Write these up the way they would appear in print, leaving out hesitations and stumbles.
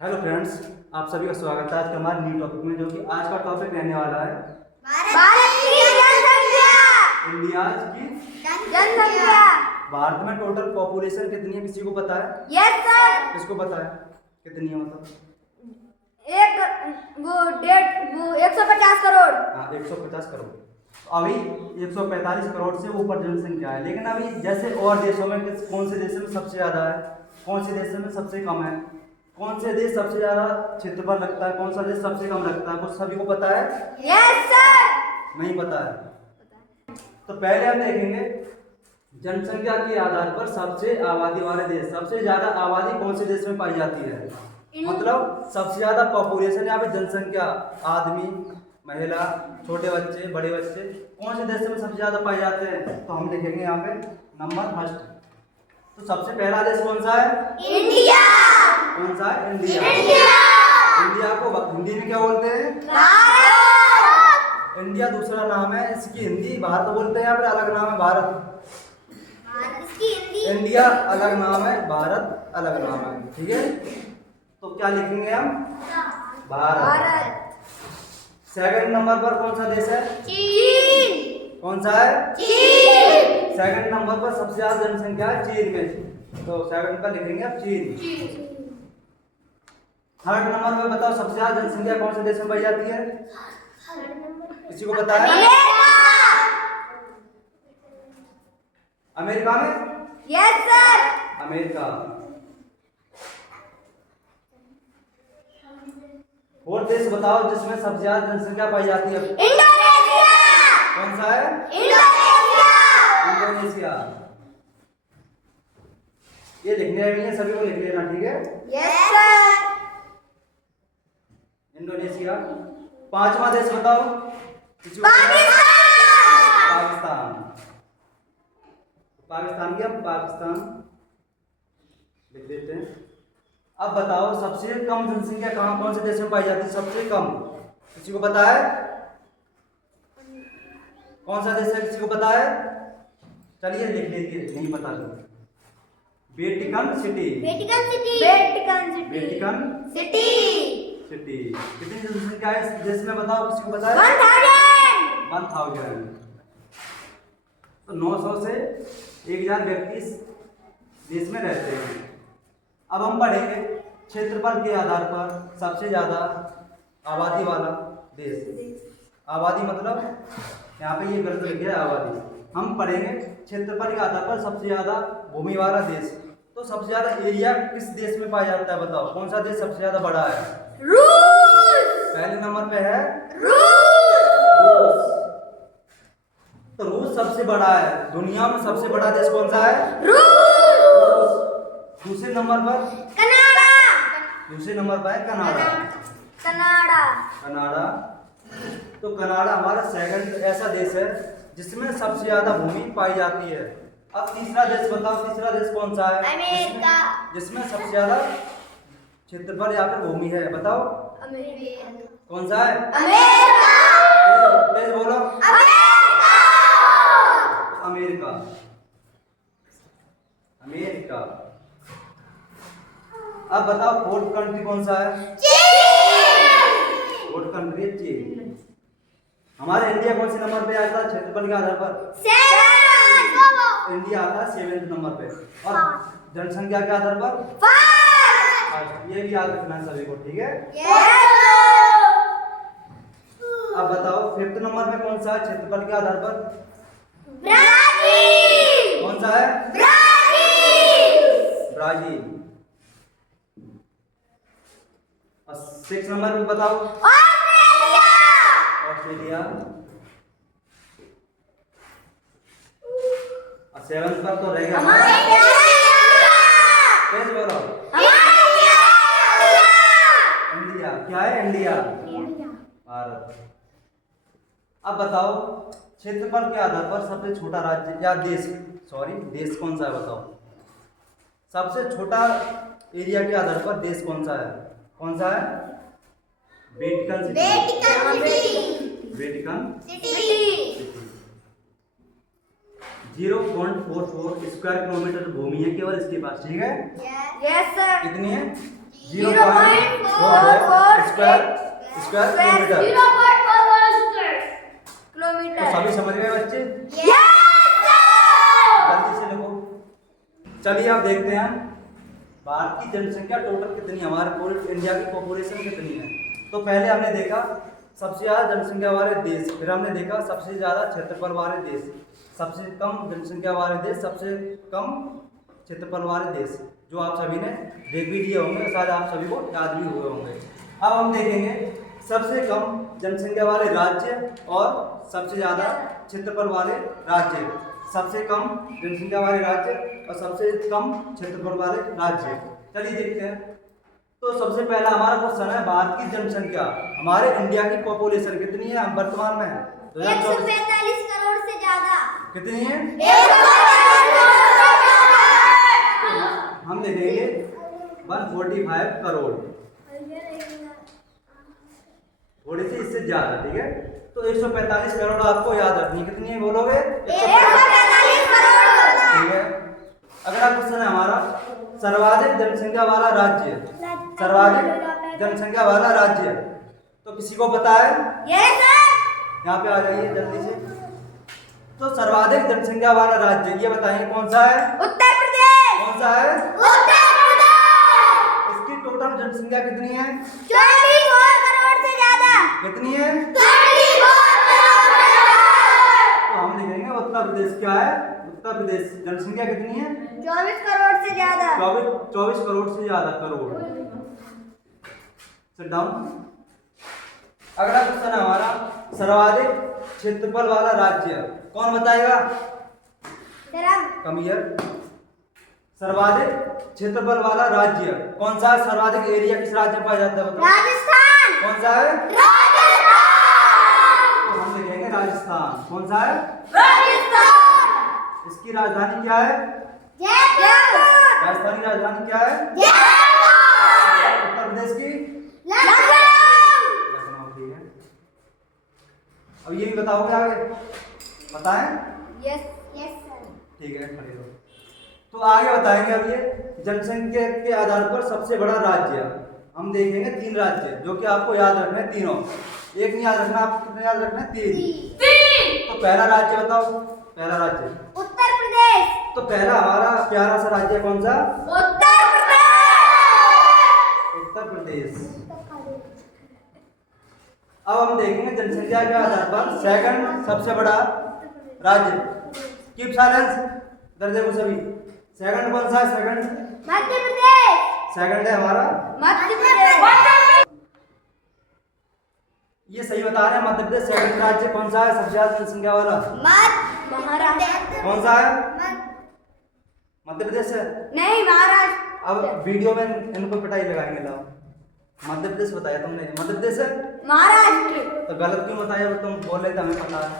Hello friends, आप सभी का स्वागत है आज के हमारे न्यू टॉपिक में, जो कि आज का टॉपिक रहने वाला है भारत की जनसंख्या। इंडियाज की जनसंख्या। भारत में टोटल पॉपुलेशन कितनी है? किसी को पता है? Yes sir. किसको पता है कितनी है? मतलब एक वो 150 करोड़। हाँ, 150 करोड़। तो अभी 145 करोड़ से ऊपर जनसंख्या है, लेकिन अभी जैसे और देशों में कौन से देश में सबसे ज़्यादा है, कौन से देश में सबसे कम है, कौन से देश सबसे ज़्यादा क्षेत्रफल रखता है, कौन सा देश सबसे कम रखता है, कुछ सभी को पता है? Yes sir. नहीं पता है। तो पहले हम देखेंगे जनसंख्या के आधार पर सबसे आबादी वाले देश। सबसे ज्यादा आबादी कौन से देश में पाई जाती है? मतलब सबसे ज्यादा पॉपुलेशन यहाँ पे जनसंख्या, आदमी, महिला, छोटे बच्चे, बड़े बच्चे, कौन से देश में सबसे ज्यादा पाए जाते हैं? तो हम देखेंगे यहाँ पे नंबर फर्स्ट। तो सबसे पहला देश कौन सा है? इंडिया। कौन सा है? इंडिया। इंडिया को हिंदी में क्या बोलते हैं? भारत। इंडिया दूसरा नाम है, इसकी हिंदी भारत बोलते हैं, यहाँ पे अलग नाम है भारत। इसकी हिंदी इंडिया अलग नाम है, भारत अलग नाम है। ठीक है, तो क्या लिखेंगे हम? भारत। सेकंड नंबर पर कौन सा देश है? चीन। कौन सा है? चीन। सेकंड नंबर पर सबसे ज्यादा जनसंख्या है चीन में, तो सेकंड पर लिखेंगे अब चीन। थर्ड नंबर पर बताओ सबसे ज्यादा जनसंख्या कौन से देश में पाई जाती है? किसी को पता है? अमेरिका में? Yes sir. अमेरिका। और देश बताओ जिसमें सबसे ज्यादा जनसंख्या पाई जाती है? इंडोनेशिया। कौन सा है? इंडोनेशिया। इंडोनेशिया। ये लिखने में है, सभी को लिख लेना, ठीक है? Yes sir. इंडोनेशिया। पांचवा देश बताओ। पाकिस्तान। पाकिस्तान। पाकिस्तान की हम पाकिस्तान लिख देते हैं। अब बताओ सबसे कम जनसंख्या कहाँ, कौन से देश में पाई जाती है? सबसे कम किसी को पता है? कौन सा देश है, किसी को पता है? चलिए लिख लीजिए, नहीं पता तो। Vatican city. Vatican city. Vatican city. Vatican city. City. कितनी जनसंख्या है इस देश में बताओ, किसी को पता है? 1000। तो 900 से 1000 व्यक्ति इस देश में रहते हैं। अब हम पढ़ेंगे क्षेत्रफल के आधार पर सबसे ज्यादा आबादी वाला देश। आबादी मतलब यहाँ पे ये गलत लिख गया आबादी। हम पढ़ेंगे क्षेत्रफल के आधार पर सबसे ज्यादा भूमि वाला देश। तो सबसे ज्यादा एरिया किस देश में पाया जाता है? बताओ कौन सा देश सबसे ज्यादा बड़ा है? रूस। पहले नंबर पे है रूस। तो रूस सबसे बड़ा है। दुनिया में सबसे बड़ा देश कौन सा है? रूस। दूसरे नंबर पर कनाडा। दूसरे नंबर पर है कनाडा। कनाडा। कनाडा। तो कनाडा हमारा सेकंड ऐसा देश है जिसमें सबसे ज्यादा भूमि पाई जाती है। अब तीसरा देश बताओ, तीसरा देश कौन सा है? अमेरिका। जिसमें सबसे ज्यादा क्षेत्रफल यहाँ पे भूमि है, बताओ अमेरिका। कौन सा है? अमेरिका। तेज बोलो। अमेरिका। अमेरिका। अमेरिका। अब बताओ फोर्थ कंट्री कौन सा है? चीन। फोर्थ कंट्री है चीन। हमारे इंडिया कौन से नंबर पे आता है क्षेत्रफल के आधार पर? 7। इंडिया आता है 7वें नंबर पे। और जनसंख्या के आधार पर 5। ये भी याद रखना है सभी को, ठीक है? यस। अब बताओ फिफ्थ नंबर पे कौन सा है क्षेत्रफल के आधार पर? ब्राजील। कौन सा है? ब्राजील। ब्राजील। और सिक्स नंबर पे बताओ? ऑस्ट्रेलिया। ऑस्ट्रेलिया। और सेवंथ पर तो रह गया हमारा तेज बोलो। इंडिया। क्या है? इंडिया। भारत। अब बताओ क्षेत्रफल के आधार पर सबसे छोटा राज्य या देश, देश कौन सा है? बताओ सबसे छोटा एरिया के आधार पर देश कौन सा है? कौन सा है? Vatican city. Vatican city. 0.44 square kilometre भूमि है केवल इसके पास, ठीक है? Yes sir. कितनी है? 0.44 स्क्वायर किलोमीटर। 0.4 तो सभी समझ गए बच्चे? जल्दी से लिखो। चलिए अब देखते हैं भारत की जनसंख्या टोटल कितनी है, हमारे पूरे इंडिया की पॉपुलेशन कितनी है। तो पहले हमने देखा सबसे ज़्यादा जनसंख्या वाले देश, फिर हमने देखा सबसे ज़्यादा क्षेत्रफल वाले देश, सबसे कम जनसंख्या वाले देश, सबसे कम क्षेत्रफल वाले देश, जो आप सभी ने देख भी लिए होंगे, शायद आप सभी को याद भी हुए होंगे। अब हम देखेंगे सबसे कम जनसंख्या वाले राज्य और सबसे ज़्यादा क्षेत्रफल वाले राज्य, सबसे कम जनसंख्या वाले राज्य और सबसे कम क्षेत्रफल वाले राज्य। चलिए देखते हैं। तो सबसे पहला हमारा क्वेश्चन है भारत की जनसंख्या, हमारे इंडिया की पॉपुलेशन कितनी है हम वर्तमान में? 145 करोड़ से ज्यादा। कितनी है? 145 हम देखेंगे 145 करोड़, थोड़ी सी इससे ज्यादा, ठीक है। तो 145 करोड़ आपको याद रखनी, कितनी है बोलोगे? 145 करोड़। ठीक है। अगला क्वेश्चन है हमारा सर्वाधिक जनसंख्या वाला राज्य, सर्वाधिक जनसंख्या वाला राज्य, तो किसी को पता है? Yes sir. यहाँ पे आ जाइए जल्दी से। तो सर्वाधिक जनसंख्या वाला राज्य ये बताइए कौन सा है? उत्तर प्रदेश। कौन सा है? उत्तर प्रदेश। इसकी टोटल जनसंख्या कितनी है? 24 करोड़ से ज्यादा। कितनी है? 24 करोड़ से ज्यादा। तो हम लिखेंगे उत्तर प्रदेश क्या है? उत्तर प्रदेश जनसंख्या कितनी है? 24 करोड़ से ज्यादा। 24 करोड़ से ज्यादा, करोड़। Sit down. अगला क्वेश्चन है हमारा सर्वाधिक क्षेत्रफल वाला राज्य, कौन बताएगा? Come here. सर्वाधिक क्षेत्रफल वाला राज्य कौन सा है? सर्वाधिक एरिया किस राज्य में पाया जाता है? राजस्थान। कौन सा है? राजस्थान। तो हम लिखेंगे राजस्थान। कौन सा है? राजस्थान। इसकी राजधानी क्या है? जयपुर। राजस्थानी राजधानी क्या है? जयपुर। उत्तर प्रदेश की लखनऊ। लखनऊ, ठीक है। अब ये भी बताओगे आगे? बताएं? Yes yes sir. ठीक है, खड़े रहो। तो आगे बताएंगे अब ये जनसंख्या के आधार पर सबसे बड़ा राज्य, हम देखेंगे 3 राज्य जो कि आपको याद रखना है, तीनों। एक नहीं याद रखना, आपको कितने याद रखना है? 3। तो पहला राज्य बताओ, पहला राज्य। उत्तर प्रदेश। तो पहला हमारा प्यारा सा राज्य कौन सा? उत्तर प्रदेश। उत्तर प्रदेश। अब हम देखेंगे जनसंख्या के आधार पर सेकंड सबसे बड़ा राज्य। कीप साइलेंस, इधर देखो सभी। सेकंड कौन सा है? सेकंड मध्य प्रदेश। सेकंड है हमारा मध्य प्रदेश। ये सही बता रहे हैं, मध्य प्रदेश सेकंड राज्य। कौन सा है सबसे ज्यादा जनसंख्या वाला? महाराष्ट्र। कौन सा है? मध्य प्रदेश है? नहीं, महाराष्ट्र। अब वीडियो में इनको पिटाई लगाएंगे। लाओ, मध्य प्रदेश बताया तुमने, मध्य प्रदेश है? महाराष्ट्र। तो गलत क्यों बताया? तुम बोल रहे थे हमें पता है।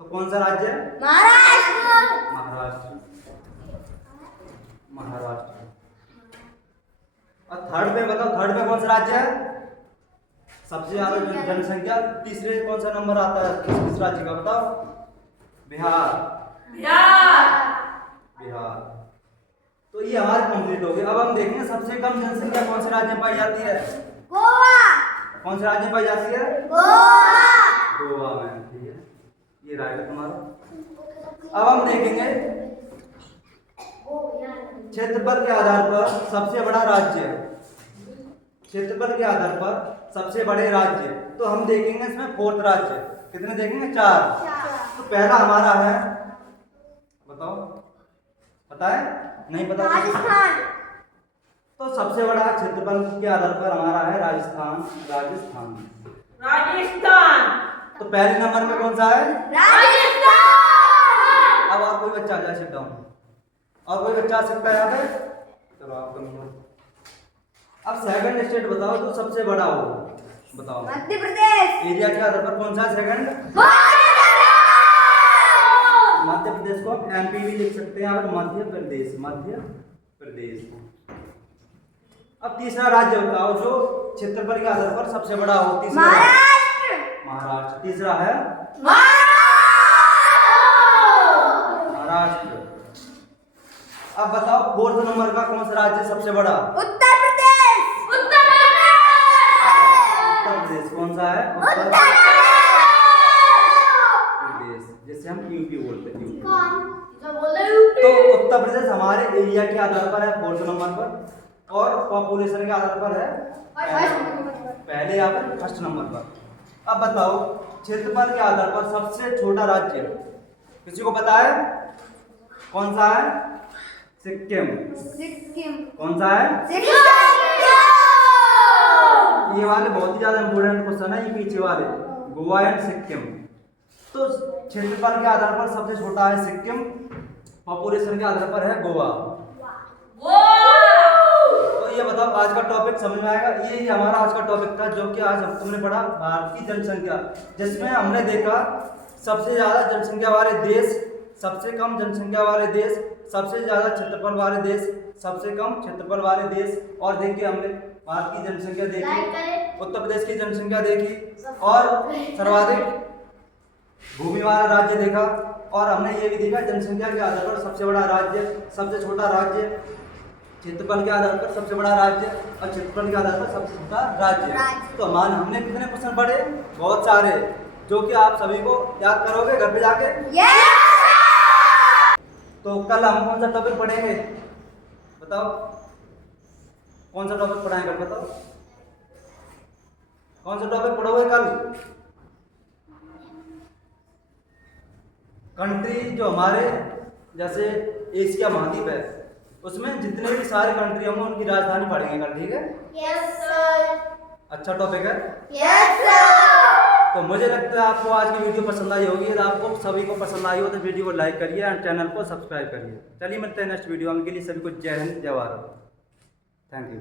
तो कौन सा राज्य है? महाराष्ट्र। महाराष्ट्र। महाराष्ट्र। और थर्ड पे बताओ, थर्ड पे कौन सा राज्य है सबसे ज्यादा जनसंख्या? तीसरे कौन सा नंबर आता है किस राज्य का? बताओ। बिहार। बिहार। तो ये हमारे कंप्लीट हो गए। अब हम देखेंगे सबसे कम जनसंख्या कौन से राज्य में पाई जाती है? गोवा। कौन से राज्य में पाई जाती है? गोवा। गोवा में, ठीक है। ये राइट है तुम्हारा। अब हम देखेंगे क्षेत्रफल के आधार पर सबसे बड़ा राज्य, क्षेत्रफल के आधार पर सबसे बड़े राज्य। तो हम देखेंगे इसमें फोर्थ राज्य, कितने देखेंगे? 4। तो पहला हमारा है, बताओ, पता है? नहीं पता? राजस्थान। तो सबसे बड़ा क्षेत्रफल के आधार पर हमारा है राजस्थान। राजस्थान। तो पहले नंबर में कौन सा है? राजस्थान। अब और कोई बच्चा आ जाए, सिट डाउन। और कोई बच्चा आ सकता है यहाँ पे? चलो आप कम। अब सेकंड स्टेट बताओ जो सबसे बड़ा हो, बताओ। मध्य प्रदेश। एरिया के आधार पर कौन सा है सेकंड? मध्य प्रदेश को हम एमपी भी लिख सकते हैं, और मध्य प्रदेश। मध्य प्रदेश। अब तीसरा राज्य बताओ जो क्षेत्रफल के आधार पर सबसे बड़ा हो। तीसरा महाराष्ट्र। महाराष्ट्र। तीसरा है महाराष्ट्र। अब बताओ फोर्थ नंबर का कौन सा राज्य सबसे बड़ा? उत्तर प्रदेश। उत्तर प्रदेश। उत्तर प्रदेश, जिसे हम यूपी बोलते हैं, यूपी। तो उत्तर प्रदेश हमारे एरिया के आधार पर है 4th नंबर पर और पॉपुलेशन के आधार पर है पहले यहाँ पर 1st नंबर पर। अब बताओ क्षेत्रफल के आधार पर सबसे छोटा राज्य किसी को पता है? कौन सा है? सिक्किम। कौन सा है? ये वाले बहुत ही ज्यादा इंपोर्टेंट क्वेश्चन है, ये पीछे वाले, गोवा एंड सिक्किम। तो क्षेत्रफल के आधार पर सबसे छोटा है सिक्किम, पॉपुलेशन के आधार पर है गोवा। तो ये बताओ आज का टॉपिक समझ में आएगा? ये हमारा आज का टॉपिक था, जो कि आज हम तुमने पढ़ा भारत की जनसंख्या, जिसमें हमने देखा सबसे ज्यादा जनसंख्या वाले देश, सबसे कम जनसंख्या वाले देश, सबसे ज्यादा क्षेत्रफल वाले देश, सबसे कम क्षेत्रफल वाले देश, और देखिए हमने भारत की जनसंख्या देखी, उत्तर प्रदेश की जनसंख्या देखी, और सर्वाधिक भूमि वाला राज्य देखा, और हमने ये भी देखा जनसंख्या के आधार पर सबसे बड़ा राज्य, सबसे छोटा राज्य, क्षेत्रफल के आधार पर सबसे बड़ा राज्य और क्षेत्रफल के आधार पर सबसे छोटा राज्य। तो हमने कितने क्वेश्चन पढ़े? बहुत सारे, जो कि आप सभी को याद करोगे घर पे जाके। तो कल हम कौन सा टॉपिक पढ़ेंगे बताओ? कौन सा टॉपिक पढ़ाएंगे बताओ? कौन सा टॉपिक पढ़ोगे कल? कंट्री जो हमारे जैसे एशिया महाद्वीप है, उसमें जितने भी सारे कंट्री होंगे उनकी राजधानी पढ़ेंगे कल, ठीक है? Yes sir. अच्छा टॉपिक है। Yes sir. तो मुझे लगता है आपको आज की वीडियो पसंद आई होगी। यदि आपको सभी को पसंद आई हो तो वीडियो को लाइक करिए और चैनल को सब्सक्राइब करिए। चलिए मिलते हैं नेक्स्ट वीडियो में, के लिए सभी को जय हिंद, जय भारत। Thank you.